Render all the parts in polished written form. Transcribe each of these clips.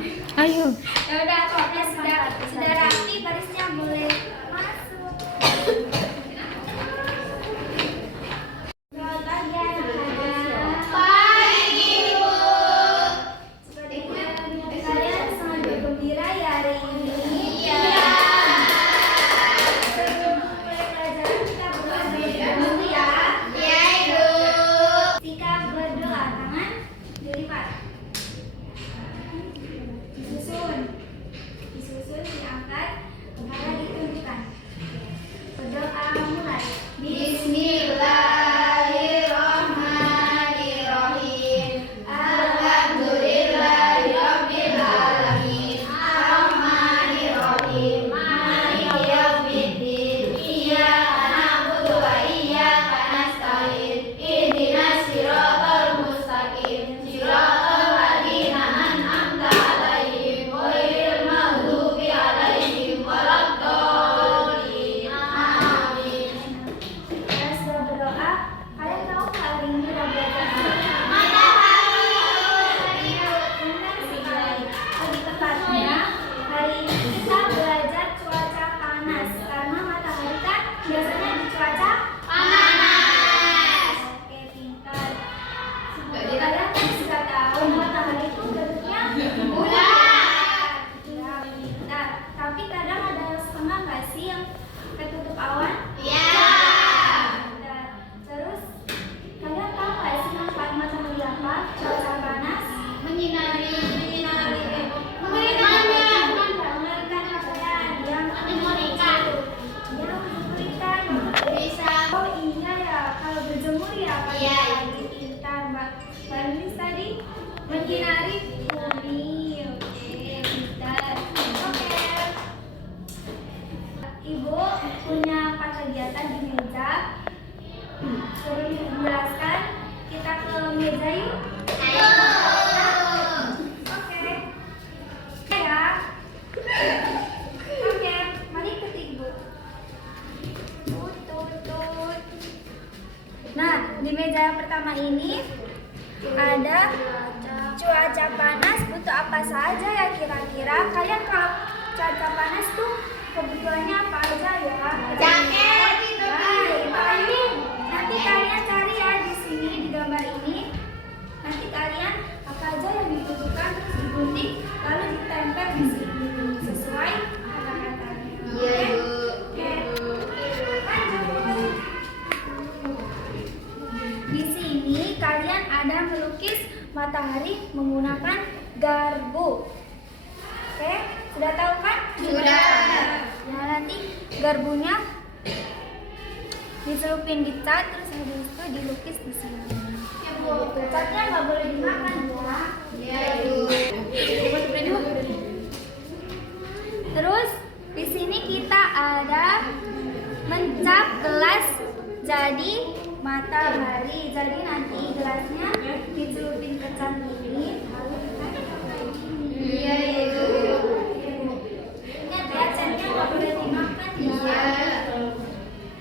Ayo. Ya udah, kalau sudah rapi, barisnya boleh masuk. Selamat pagi anak-anak. Pagi, Ibu. Sepertinya kalian sangat bergembira ya hari ini. Iya. Sebelum mulai pelajaran kita berdoa dulu ya. Iya, Ibu. Sikap berdoa, tangan dilipat. Disusun, diangkat, kepala ditundukkan. Berdoa mulai. Bismillahirrahmanirrahim. Alhamdulillahirabbil alamin. Arrahmanirrahim. Maliki yaumiddin. Iyyaka na'budu wa iyyaka nasta'in. Ihdinas siratal mustaqim. Siratal ladzina an'amta 'alaihim ghairil maghdubi 'alaihim waladdallin. Amin. Kalian sudah berdoa. Kalian tahu nggak hari ini udah belajar apa? Benar sekali. Lebih tepatnya, hari ini kita belajar cuaca panas. Karena matahari kan biasanya di cuaca Panas. Oke, pintar. Kalian kan sudah tahu matahari itu bentuknya Bulat. Ya, pintar. Tapi kadang ada yang setengah nggak sih yang ketutup awan? Iya. Pintar. Terus kalian tahu nggak sih manfaat matahari apa? Cuaca panas mengerikan pakaian yang Memurikan. memurikan. Bisa. Oh iya ya, kalau berjemur ya Pak. Iya. Lagi pintar Mbak. Mbak Lilis tadi menyinari bumi. Oke, pintar. Oke. Ibu punya 4 kegiatan di meja. Sebelum menjelaskan, kita ke meja yuk. Ayo. Oke. Ya. Oke, mari ketik Bu. Tut, tut, tut. Nah, di meja yang pertama ini ada cuaca panas butuh apa saja ya kira-kira? Kalian kalau cuaca panas tuh kebutuhannya apa aja ya? Jaket. Nah, ini nanti kalian cari ya di sini di gambar ini. Nanti kalian apa aja yang dibutuhkan terus digunting lalu ditempel di sini sesuai kata-katanya. Iya, Ibu. Oke. Lanjut. Di sini kalian ada melukis matahari menggunakan garpu. Oke, sudah tahu kan? Sudah. Nah, nanti garpunya dicelupin di cat terus habis itu dilukis di sini. Gitu. Catnya nggak boleh dimakan ya. Iya, Ibu. Terus di sini kita ada mencap gelas jadi matahari. Jadi nanti gelasnya dicelupin ke cat ini lalu ditarik ini. Iya, Ibu. Ingat ya, catnya nggak boleh dimakan ya. Iya.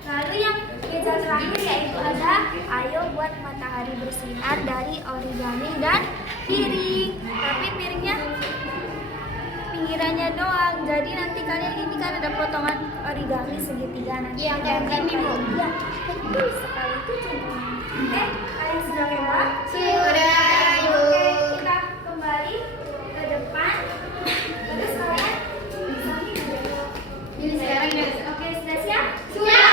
Lalu yang meja terakhir yaitu ada ayo buat matahari bersinar dari origami dan piring. Tapi piringnya pinggirannya doang. Jadi nanti kalian ini kan ada potongan origami segitiga nanti. Iya, kayak gini, Bu. Iya, betul sekali itu contohnya. Oke, kalian sudah lewat? Sudah, Ibu. Oke, kita kembali ke depan. Terus kalian bisa Ini sekarang ya. Oke, sudah siap? Sudah.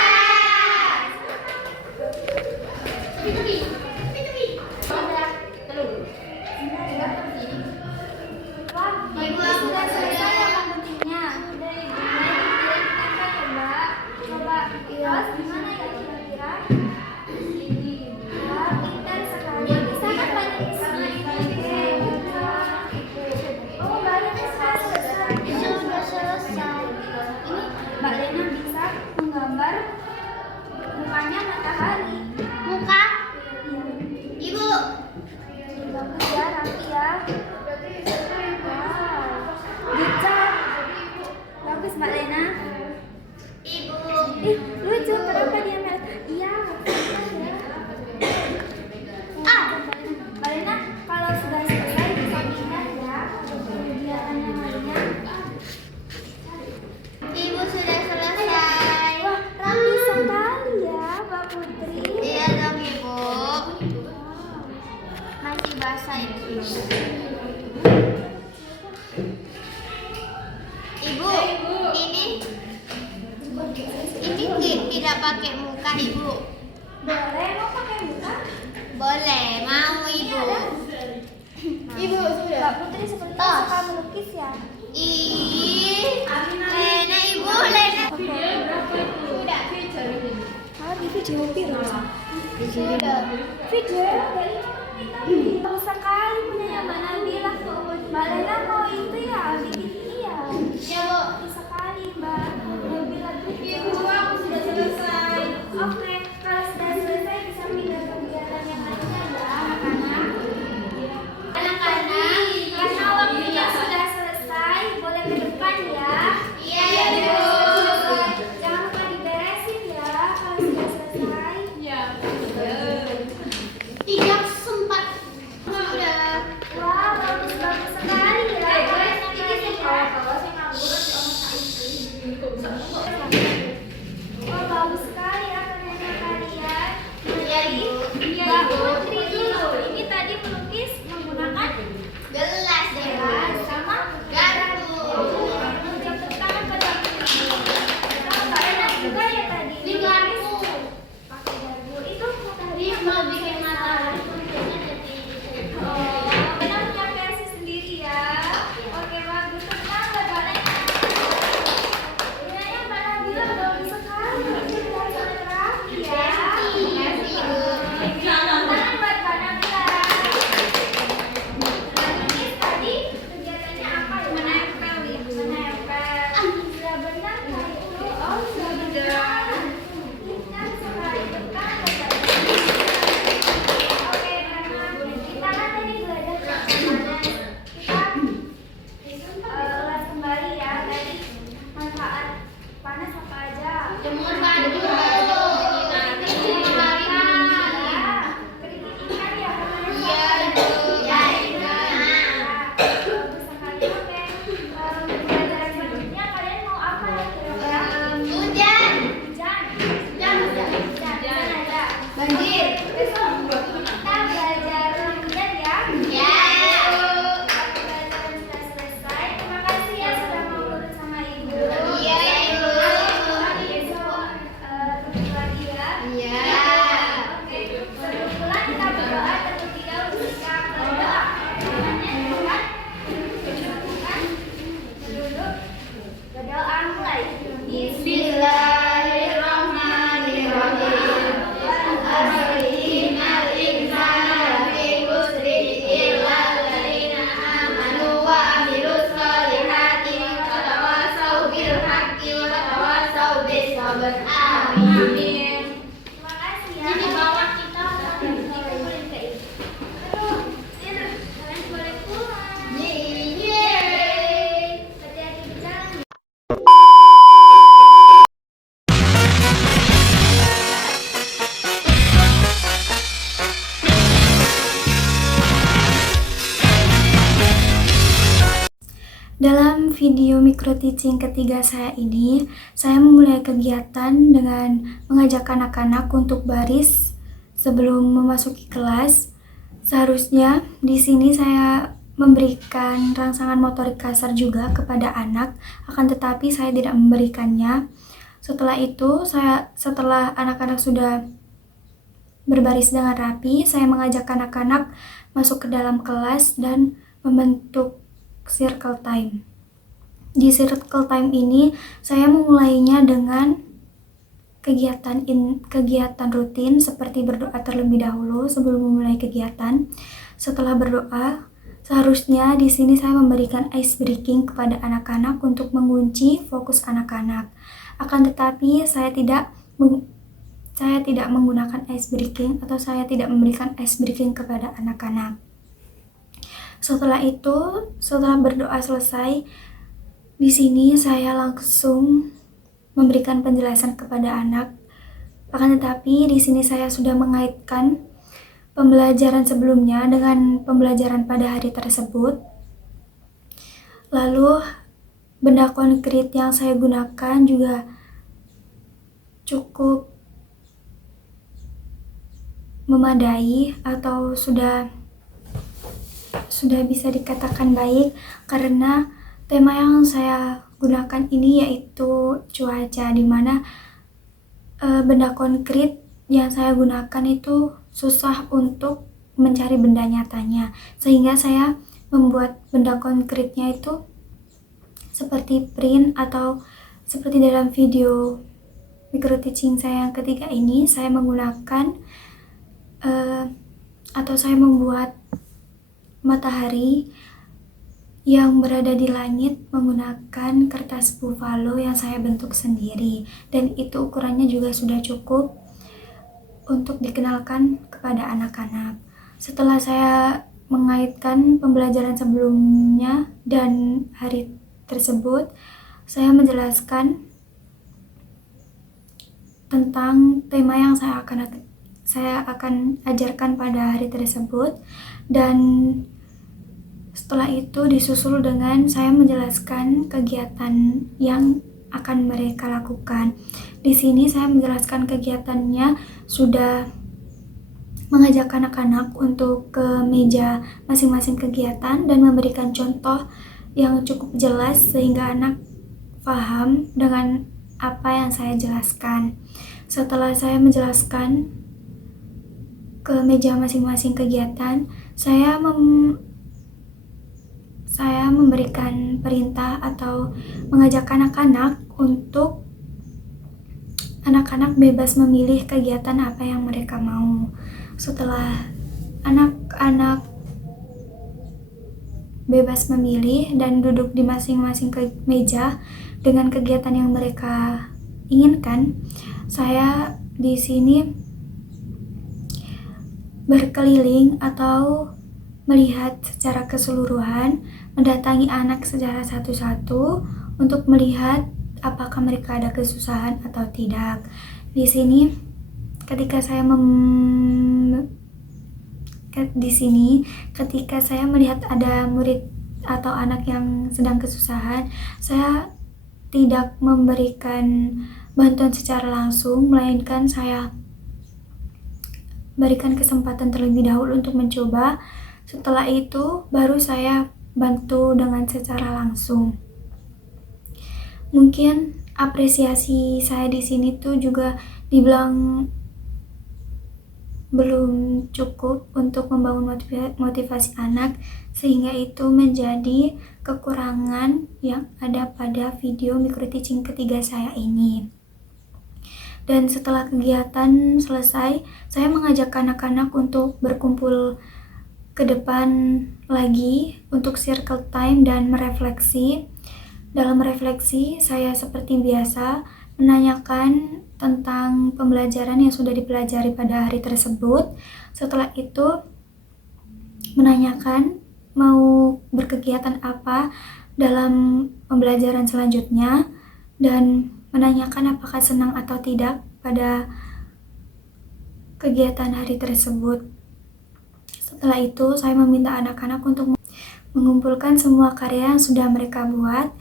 Wah, Ibu, sudah selesai sudah. ya pentingnya. Sudah Ibu. Nah, ditempel ya Mbak. Coba Iros gimana ya kira-kira? Ini. Wah, pintar sekali. Bisa kan banyak di sini? Oke. Oh, Mbak Lena sudah selesai. Sudah selesai. Ini Mbak Lena bisa menggambar mukanya matahari. Muka. Iya. Ibu. Bagus ya, rapi ya. Wow. tidak pakai muka, Ibu? Boleh, mau pakai muka? Boleh, mau Ibu. Ibu sudah. Mbak Putri sebentar suka melukis ya? Ih, Lena Ibu, Lena. Sudah. Ah, di video viral. Sudah. Video bagus sekali punya Mbak Nabila. Mbak Lena mau itu ya, bikin ini ya. Ya, Bu. Bagus sekali Mbak Nabila tuh. Ibu, aku sudah selesai. Oke, kalau sudah selesai bisa pindah ke kegiatan yang lainnya ya anak-anak. Anak-anak, karena waktunya sudah selesai, boleh ke depan ya. Iya, Ibu. Jangan lupa diberesin ya kalau sudah selesai. Tidak sempat. Sudah. Wah, bagus-bagus sekali ya. Oh, bagus sekali ya kerjanya kalian. Iya, Ibu. Mbak Putri dulu, ini tadi melukis menggunakan Gelas, Ibu. sama Garpu. jam tangan pada Mbak Ena juga ya tadi. Ini garpu. Pakai garpu. Itu tadi Ini mau bikin matahari tulisnya jadi. Oh, Ena punya versi sendiri ya. Oke, bagus. Tenang, Mbak Ena. Kayaknya Mbak Nabila bagus sekali. Sudah sangat rapi ya. Makasih, Ibu. Tangan buat Mbak Nabila. Ini tadi kegiatannya apa ya? Menempel, Ibu. Menempel. Sudah benar kah itu? Oh, sudah benar. Ingat sekali benar. Oke, karena kita kan tadi belajar tentang panas. Kita ulas kembali ya tadi manfaat panas apa aja. Jemur baju. Keripik ikan ya, katanya. Iya, Ibu. Iya, Ibu. Bagus sekali. Oke, pelajaran selanjutnya kalian mau apa ya kira-kira? Hujan. Hujan. Hujan, hujan. Hujan ada. Banjir. Besok kita belajar hujan ya. Ya. Pelajaran sudah selesai. Terima kasih ya sudah mau turun sama Ibu. Iya, Ibu. Besok ketemu lagi ya. Iya. Oke, sebelum pulang kita berdoa terlebih dahulu. Kita berdoa. Namanya Tuhan. Bukan. Duduk. Berdoa mulai. Bismillahirrahmanirrahim. Innal insana lafi khusrin illa alladziina aamanu wa 'amilus sholihati wa tawassaw bil haqqi wa tawassaw bis sabr. Amin. Terima kasih ya. Ini bawah kita. Dikumpulin ke ibu. Aduh, kalian boleh pulang. Yeay. Hati-hati di jalan. Dalam video micro teaching ketiga saya ini, saya memulai kegiatan dengan mengajak anak-anak untuk baris sebelum memasuki kelas. Seharusnya di sini saya memberikan rangsangan motorik kasar juga kepada anak, akan tetapi saya tidak memberikannya. Setelah itu, setelah anak-anak sudah berbaris dengan rapi, saya mengajak anak-anak masuk ke dalam kelas dan membentuk circle time. Di circle time ini saya memulainya dengan kegiatan rutin seperti berdoa terlebih dahulu sebelum memulai kegiatan. Setelah berdoa, seharusnya di sini saya memberikan ice breaking kepada anak-anak untuk mengunci fokus anak-anak. Akan tetapi saya tidak menggunakan ice breaking atau saya tidak memberikan ice breaking kepada anak-anak. Setelah itu, setelah berdoa selesai, di sini saya langsung memberikan penjelasan kepada anak. Akan tetapi di sini saya sudah mengaitkan pembelajaran sebelumnya dengan pembelajaran pada hari tersebut. Lalu benda konkret yang saya gunakan juga cukup memadai atau sudah bisa dikatakan baik, karena tema yang saya gunakan ini yaitu cuaca, di mana benda konkret yang saya gunakan itu susah untuk mencari benda nyatanya, sehingga saya membuat benda konkretnya itu seperti print atau seperti dalam video micro teaching saya yang ketiga ini, saya menggunakan atau saya membuat matahari yang berada di langit menggunakan kertas buffalo yang saya bentuk sendiri, dan itu ukurannya juga sudah cukup untuk dikenalkan kepada anak-anak. Setelah saya mengaitkan pembelajaran sebelumnya dan hari tersebut, saya menjelaskan tentang tema yang saya akan ajarkan pada hari tersebut, dan setelah itu disusul dengan saya menjelaskan kegiatan yang akan mereka lakukan. Di sini saya menjelaskan kegiatannya sudah mengajak anak-anak untuk ke meja masing-masing kegiatan dan memberikan contoh yang cukup jelas sehingga anak paham dengan apa yang saya jelaskan. Setelah saya menjelaskan ke meja masing-masing kegiatan, saya memberikan perintah atau mengajak anak-anak untuk anak-anak bebas memilih kegiatan apa yang mereka mau. Setelah anak-anak bebas memilih dan duduk di masing-masing meja dengan kegiatan yang mereka inginkan, saya di sini berkeliling atau melihat secara keseluruhan, mendatangi anak secara satu-satu untuk melihat apakah mereka ada kesusahan atau tidak. Di sini ketika saya melihat ada murid atau anak yang sedang kesusahan, saya tidak memberikan bantuan secara langsung, melainkan saya berikan kesempatan terlebih dahulu untuk mencoba. Setelah itu baru saya bantu dengan secara langsung. Mungkin apresiasi saya di sini tuh juga dibilang belum cukup untuk membangun motivasi anak, sehingga itu menjadi kekurangan yang ada pada video micro teaching ketiga saya ini. Dan setelah kegiatan selesai, saya mengajak anak-anak untuk berkumpul ke depan lagi untuk circle time dan merefleksi. Dalam refleksi, saya seperti biasa menanyakan tentang pembelajaran yang sudah dipelajari pada hari tersebut. Setelah itu, menanyakan mau berkegiatan apa dalam pembelajaran selanjutnya, dan menanyakan apakah senang atau tidak pada kegiatan hari tersebut. Setelah itu, saya meminta anak-anak untuk mengumpulkan semua karya yang sudah mereka buat.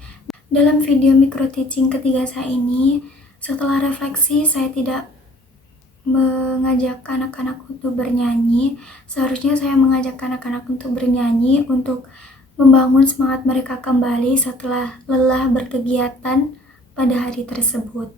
Dalam video micro teaching ketiga saya ini, setelah refleksi, saya tidak mengajak anak-anak untuk bernyanyi. Seharusnya saya mengajak anak-anak untuk bernyanyi untuk membangun semangat mereka kembali setelah lelah berkegiatan pada hari tersebut.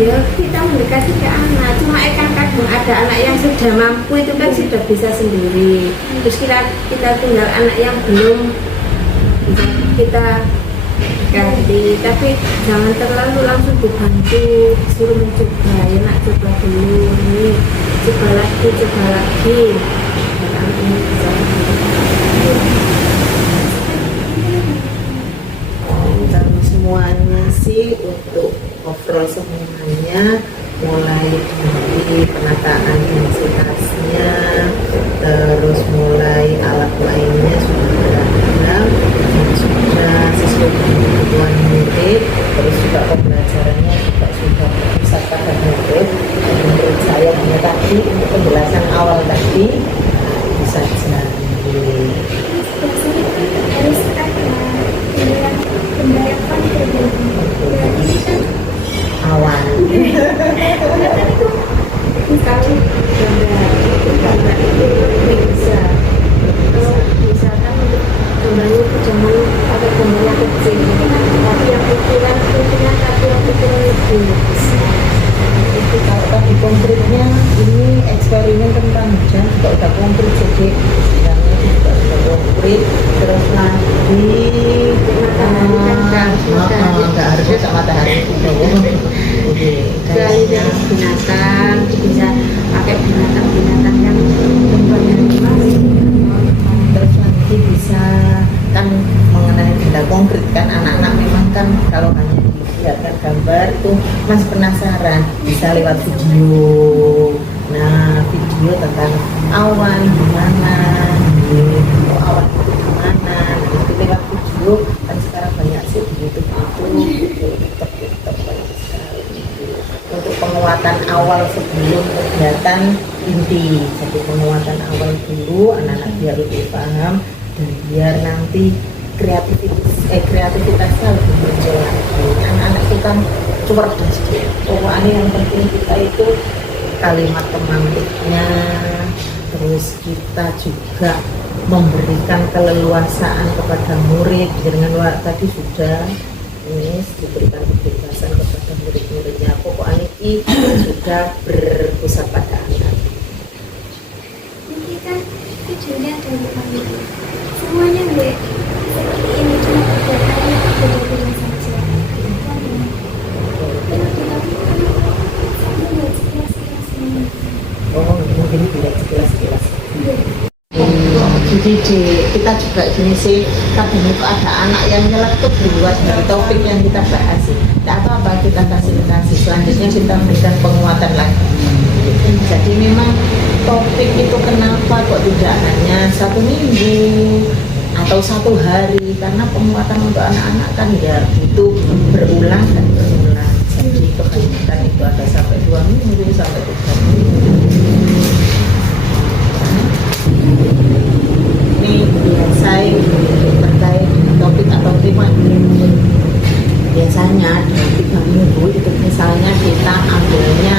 ya kita mendekati ke anak, cuma kan kadang ada anak yang sudah mampu itu kan sudah bisa sendiri, terus kita tinggal anak yang belum bisa kita ganti, tapi jangan terlalu langsung dibantu, suruh mencoba, ya nak coba dulu, ini coba lagi dan ini bisa kalau semuanya sih untuk overall semuanya, mulai dari penataan intensitasnya, terus mulai alat lainnya sudah beragam, sudah sesuai dengan kebutuhan murid, terus juga pembelajarannya juga sudah berpusat pada murid. Menurut saya hanya tadi untuk penjelasan awal tadi itu saja. Harus ada pembayaran pribadi. Berarti kan Awan. misalnya gambar itu bisa, kalau misalkan untuk gambarnya itu jangan ada gambarnya kecil, tapi yang ukuran tapi yang ukuran lebih besar. Itu kalau tadi konkretnya ini eksperimen tentang hujan juga udah konkret, jadi hujannya juga udah konkret, terus nanti nggak harusnya sama matahari juga ya. Dari binatang bisa pakai binatang yang Terus nanti bisa kan mengenai benda konkret kan, anak-anak memang kan kalau hanya dilihatkan gambar tuh mas penasaran, bisa lewat video. Nah video tentang awan gimana, awan itu gimana, nah itu lewat video kan sekarang banyak sih di YouTube itu, TikTok banyak sekali. Untuk penguatan awal sebelum kegiatan inti, jadi penguatan awal dulu anak-anak biar lebih paham dan biar nanti kreativitasnya lebih muncul lagi. Anak-anak itu kan cerdas, pokoknya yang penting kita itu kalimat pemantiknya, terus kita juga memberikan keleluasaan kepada murid dengan tadi sudah ini diberikan kebebasan kepada murid-muridnya, pokoknya ini sudah berpusat pada anak. ini kan videonya ada di kamera. Semuanya enggak seperti ini, cuma perbedaannya beda-beda saja. Kalau dilakukan sama enggak jelas-jelas ini. Oh mungkin tidak jelas-jelas. Jadi kita juga gini sih, kadang itu ada anak yang nyeletuk di luar dari topik yang kita bahas sih. Tidak apa-apa, kita fasilitasi. Selanjutnya kita memberikan penguatan lagi. Jadi memang topik itu kenapa kok tidak hanya 1 minggu atau 1 hari, karena penguatan untuk anak-anak kan ya butuh berulang dan berulang. Jadi kebanyakan itu ada sampai 2 minggu, sampai 3 minggu. Ini saya terkait topik atau tema biasanya di 3 minggu itu misalnya kita ambilnya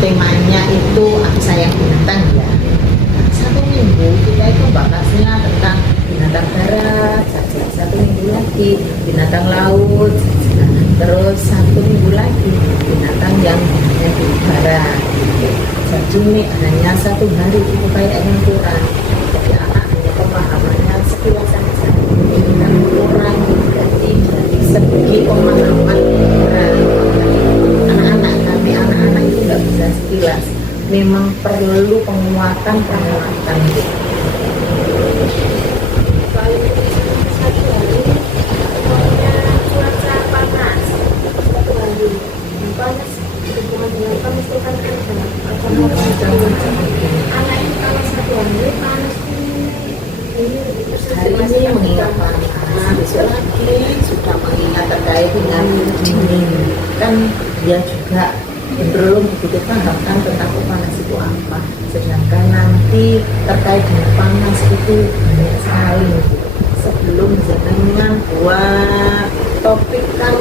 temanya itu aku sayang binatang ya. 1 minggu kita itu bahasnya tentang binatang darat saja, 1 minggu lagi binatang laut, terus 1 minggu lagi binatang yang di udara. Jadi ini hanya 1 hari itu kayaknya kurang. Jadi anak hanya pemahamannya sekilas saja, kan kurang berarti dari segi pemahaman kurang. Anak-anak itu nggak bisa sekilas, memang perlu penguatan. satu hari pokoknya cuaca panas, 1 hari panas hubungan dengan panas itu kan anak ini kalau 1 hari panas Hari ini mengingat panas, besok lagi sudah mengingat terkait dengan dingin. Kan dia juga belum begitu paham kan tentang panas itu apa. Sedangkan nanti terkait dengan panas itu banyak sekali. Sebelum jenengan buat topik kan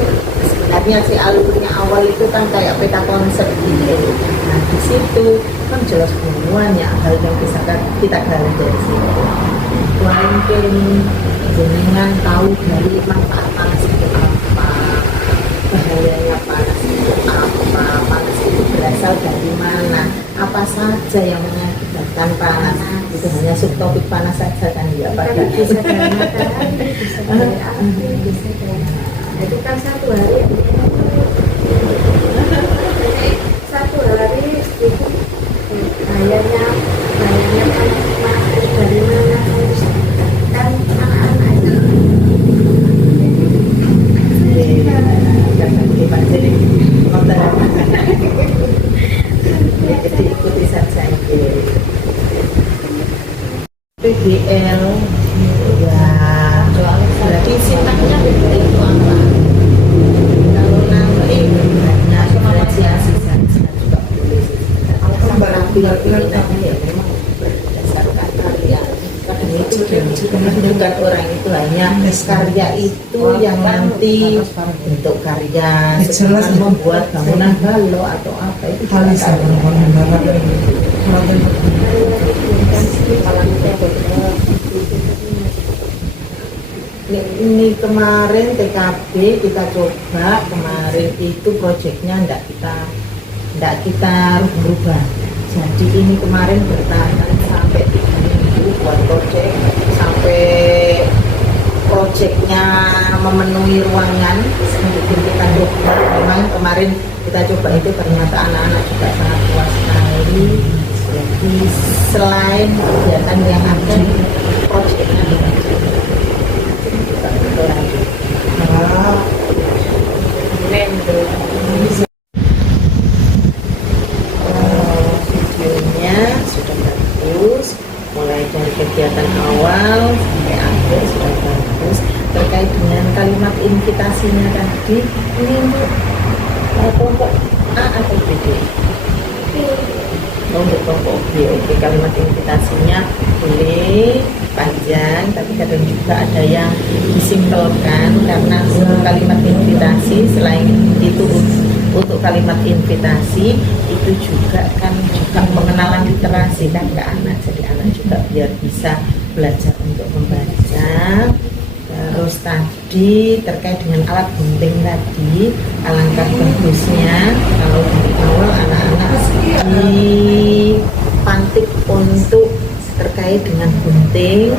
sebenarnya si alurnya awal itu kan kayak peta konsep gitu. Nah di situ kan jelas semuanya hal yang bisa kita gali dari situ. Mungkin jenengan tahu dari manfaat panas itu apa, bahayanya panas itu apa, berasal dari mana, apa saja yang mengakibatkan panas. Itu hanya subtopik panas saja kan ya Pak. Tapi bisa dari matahari, bisa dari api, bisa dari itu kan satu hari itu bahayanya panas dari mana kan anak-anak itu jadi ikuti saja PBL ya berarti sifatnya itu apa kalau nanti hanya apresiasi saja juga boleh tapi ya memang berdasarkan karya kadang itu menunjukkan orang itu hanya karya itu yang nanti bentuk karya seperti membuat bangunan balo atau apa itu ini kemarin TKB kita coba kemarin itu proyeknya enggak kita rubah. Jadi ini kemarin bertahan sampai 3 minggu buat proyek sampai proyeknya memenuhi ruangan kemudian kita coba. Memang kemarin kita coba itu ternyata anak-anak juga sangat puas sekali. Jadi selain kegiatan yang ada proyeknya videonya sudah bagus, mulai dari kegiatan awal sampai akhir sudah bagus. Terkait dengan kalimat invitasinya tadi, ini untuk kelompok A atau B? Untuk kelompok B, oke, kalimat invitasinya boleh panjang, tapi kadang juga ada yang disimpelkan karena kalimat invitasi selain itu untuk kalimat invitasi itu juga kan juga pengenalan literasi kan ke anak, jadi anak juga biar bisa belajar untuk membaca. Terus tadi terkait dengan alat gunting tadi, alangkah bagusnya kalau dari awal anak-anak dipantik untuk terkait dengan gunting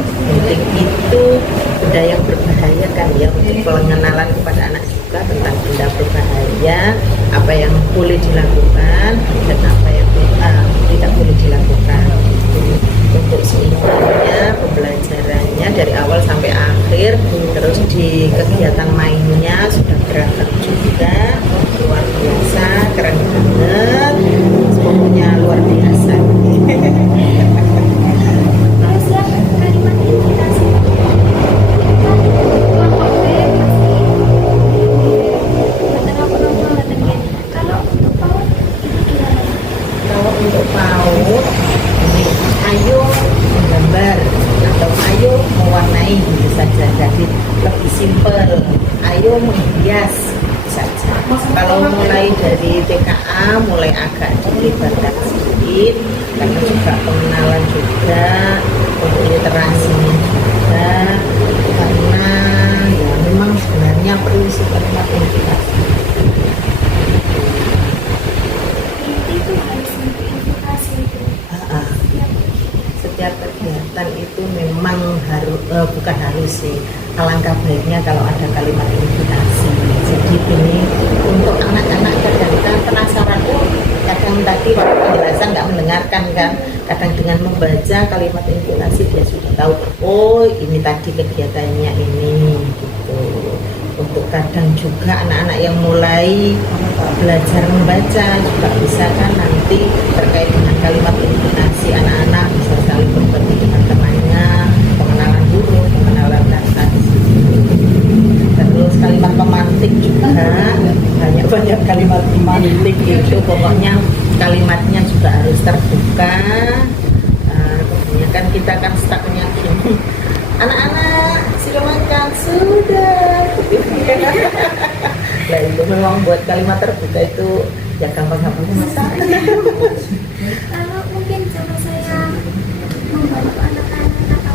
itu benda yang berbahaya kan ya, untuk pengenalan kepada anak juga tentang benda berbahaya, apa yang boleh dilakukan dan apa yang tidak boleh dilakukan. Untuk semuanya pembelajarannya dari awal sampai akhir, terus di kegiatan mainnya sudah beragam juga, luar biasa, keren banget, pokoknya luar biasa. Terus ya kalimat invitasi kalau untuk PAUD gimana? Kalau untuk PAUD ini ayo menggambar atau ayo mewarnai gitu saja, jadi lebih simpel, ayo menghias saja. Kalau mulai dari TKA mulai agak dilebarkan sedikit karena juga pengenalan juga untuk literasinya juga, karena ya memang sebenarnya perlu sih kalimat invitasi. Itu harus invitasi itu. Setiap kegiatan itu memang harus bukan harus sih, alangkah baiknya kalau ada kalimat invitasi. Jadi ini untuk anak-anak kadang kan penasaran, kadang tadi waktu penjelasan nggak mendengarkan kan, kadang dengan membaca kalimat invitasi dia sudah tahu, oh ini tadi kegiatannya ini gitu. Untuk kadang juga anak-anak yang mulai belajar membaca juga bisa kan nanti terkait dengan kalimat invitasi, anak-anak bisa saling berbagi dengan temannya, pengenalan huruf, pengenalan kata. Terus kalimat pemantik juga, banyak kalimat pemantik itu, pokoknya kalimatnya juga harus terbuka. Kebanyakan kita kan stucknya gini, anak-anak sudah makan, sudah. Nah itu memang buat kalimat terbuka itu ya gampang-gampang masak. Kalau mungkin coba saya membantu anak-anak atau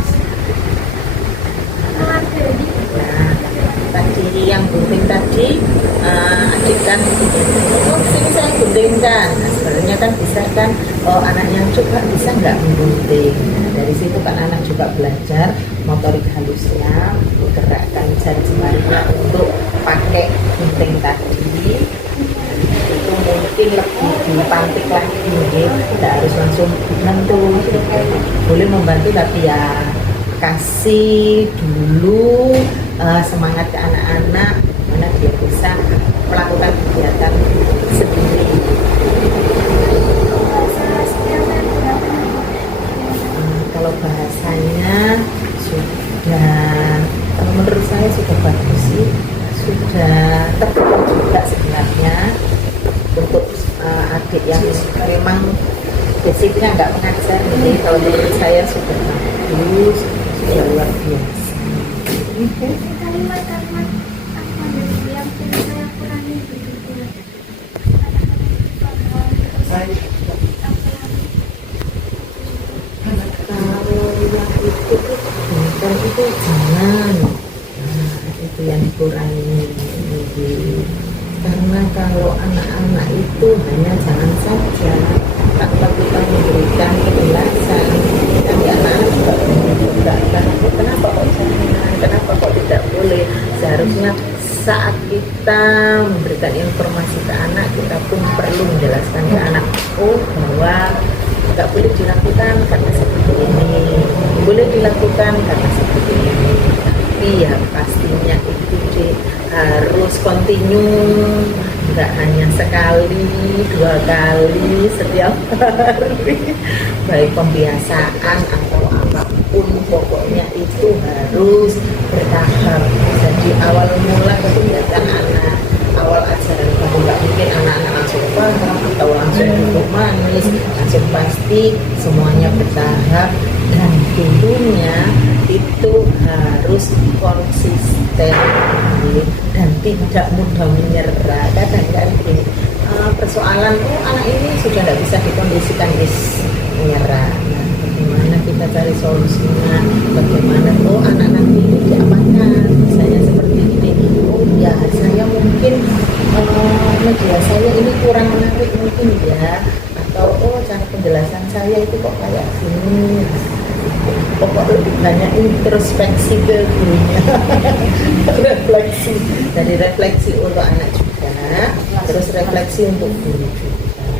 keluarga ini. Nah, tadi yang gunting tadi adik kan, oh sini saya guntingkan. Nah, sebenarnya gurunya kan bisa kan, oh anaknya coba bisa nggak menggunting. Nah, dari situ kan anak juga belajar motorik halusnya, menggerakkan jari jemarinya untuk pakai gunting tadi. Itu mungkin lebih dipantik lagi, tidak harus langsung nentu, boleh membantu tapi ya kasih dulu semangat ke anak-anak mana dia bisa melakukan kegiatan sendiri. Kalau bahasanya sudah, menurut saya sudah bagus sih, sudah terbuka juga sebenarnya untuk adik yang memang basicnya nggak mengajar. Jadi kalau menurut saya sudah bagus, sudah luar biasa. Kalimat-kalimat apa dulu yang saya kurangi begitu ya? Kalau yang itu bukan itu jangan, itu yang dikurangi. Karena kalau anak-anak itu hanya jangan saja tanpa kita memberikan penjelasan, nanti anak-anak juga menunjukkan kenapa kok jangan, kenapa kok tidak boleh. Seharusnya saat kita memberikan informasi ke anak, kita pun perlu menjelaskan ke anak, oh bahwa nggak boleh dilakukan karena seperti ini, boleh dilakukan karena seperti ini. Tapi ya pastinya itu harus continue, nggak hanya sekali, 2 kali setiap hari. Baik pembiasaan atau apapun, pokoknya itu harus bertahap. Jadi awal mula kegiatan anak, awal ajaran kamu nggak mungkin anak-anak langsung paham atau langsung duduk manis, langsung pasti semuanya bertahap. Dan tentunya itu harus konsisten dan tidak mudah menyerah. Kadang kan ini persoalan, oh anak ini sudah tidak bisa dikondisikan, menyerah. Nah, bagaimana kita cari solusinya? Bagaimana oh anak nanti ini diamankan? Misalnya seperti ini, oh ya saya mungkin media saya ini kurang menarik mungkin ya, atau oh cara penjelasan saya itu kok kayak gini. Pokok lebih banyak introspeksi ke gurunya. Refleksi, dari refleksi untuk anak juga, terus refleksi untuk guru juga.